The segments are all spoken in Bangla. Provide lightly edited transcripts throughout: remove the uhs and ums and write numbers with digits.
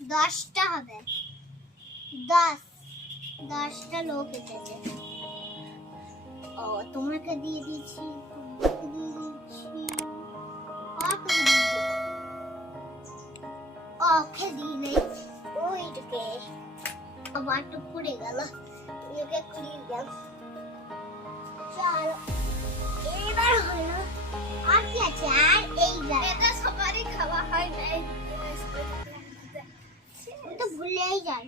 10টা হবে। 10টা লোক এসেছে। ও তোমাকে দিয়ে দিয়েছি, তোমাকে দিয়ে দিয়েছি, ওকে দিলে ওইটাকে আবার তো পড়ে গেল, ওকে খুলিয়ে গেল। চলো এবার হলো আর কি আছে, আর এই এটা সবারই খাওয়া হয় না, তো ভুলেই যায়।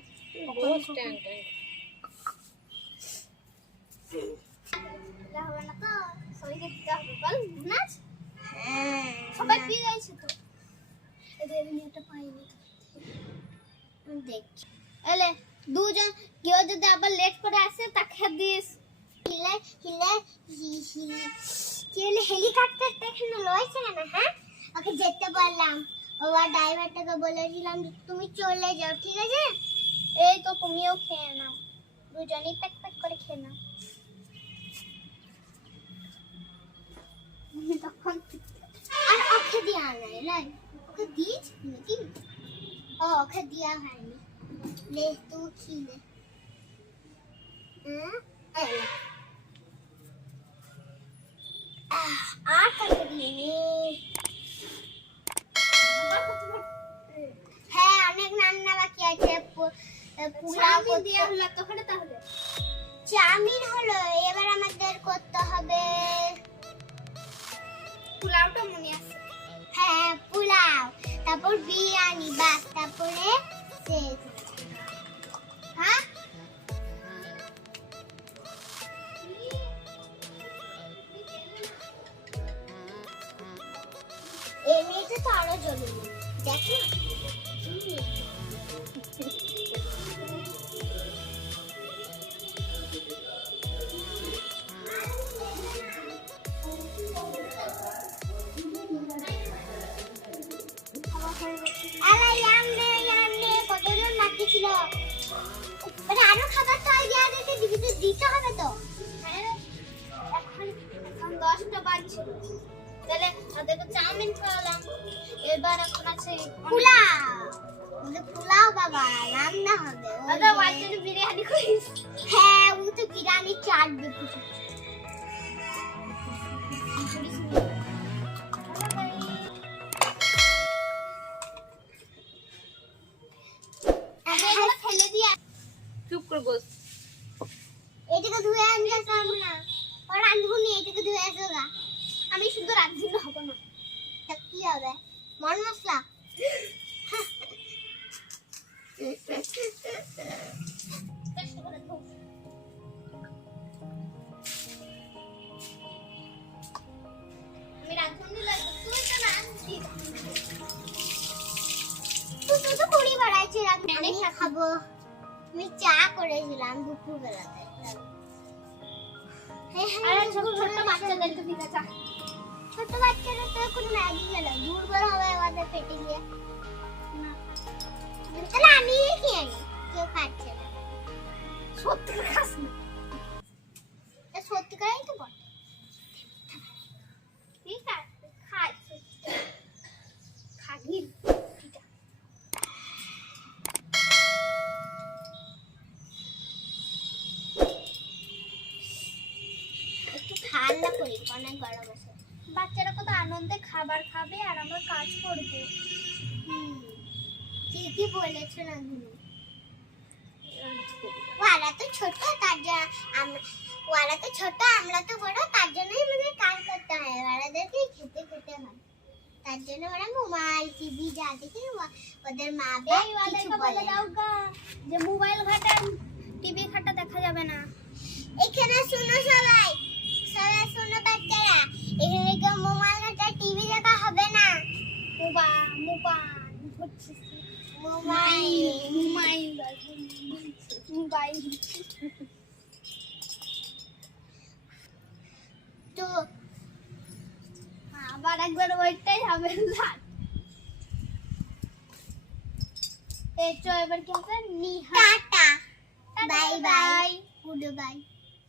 সবাই পেয়ে গেছে তো, এলে দুজন কেউ যদি আবার লেট করে আসে তাকে দিস। হেলিকপ্টার দেখে লয়েছে না, হ্যাঁ ওকে যেতে বললাম, ওবার ড্রাইভারটাকে বলেছিলাম তুমি চলে যাও, ঠিক আছে? এই তো তুমিও খেয়ে নাও, দুজনেই প্যাক প্যাক করে খেয়ে নাও। তখন আর ওকে দেওয়া নাই, ওকে দিয়েছি নাকি? ওকে দেওয়া হয়নি, লে তুই খেলে। আর কাকে দিইনি। হ্যাঁ অনেক রান্না বাকি আছে। পোলাও দিয়ে হলো তখন, তাহলে চাউমিন হলো, এবার আমাদের করতে হবে পোলাওটা মনে আছে। হ্যাঁ পোলাও, তারপর বিরিয়ানি, বাস তারপরে শেষ। হ্যাঁ এমনিতে তো আরো জরুরি, দেখো কতজন বাকি ছিল, আরো খাবার তো দিতে হবে তো। এখন 10টা বাজছে, তাহলে ওদেরকে চাউমিন খাওয়ালাম, এবার এখন আছে পোলাও বাবা রান্না হবে। দাদা ওয়াইজন্য বিরিয়ানি করিস। হ্যাঁ ও তো বিরিয়ানি চাটবে। ফেলে দিয়া চুপ করে বস। এটাকে ধুয়ে আনতে পারবো না, আর রাঁধুনি, এটাকে ধুয়ে আসো গা। আমি শুধু রাঁধুনি হবো না, তা কি হবে? মন মশলা আমি রাঁধুনি লাগবে, তুই তো রাঁধছি, তুই তো করি বাড়াইছি রাঁধুনি খাবো। আমি চা করেছিলাম দুপুরবেলাতে। ছোট বাচ্চাদেরকে দিতে চা, ছোট বাচ্চারা তো এখন ম্যাগি খেলে দুর্বল হবে আমাদের পেটে গিয়ে, তাহলে আমি খেয়ে নি, কেউ খাচ্ছে না। সত্যি খাস না, সত্যিকারই তো বটে। ঠিক আছে খাই, খাবি ঠান্ডা করি, অনেক গরম আছে। বাচ্চারা কত আনন্দে খাবার খাবে আর আমরা কাজ করব। ঠিকই বলেছো না তুমি, ওরা তো ছোট, তার জন্য ওরা তো ছোট, আমরা তো বড়, তার জন্যই আমাদের কাজ করতে হয়, ওরাদেরকে খেতে খেতে হয়, তার জন্য ওরা মোবাইল টিভি যা দেখে ওদের মা বাবা কিছু বলে না যে মোবাইল ঘাটা টিভি ঘাটা দেখা যাবে না। এখানে শুনো সবাই, সবাই শোনো বাচ্চারা, এখানে কেউ মোবাইল ঘাটা টিভি দেখা হবে না। মোবাইল তো আবার একবার ওইটাই হবে না। এই তো এবার কি হবে, tata bye bye, good bye.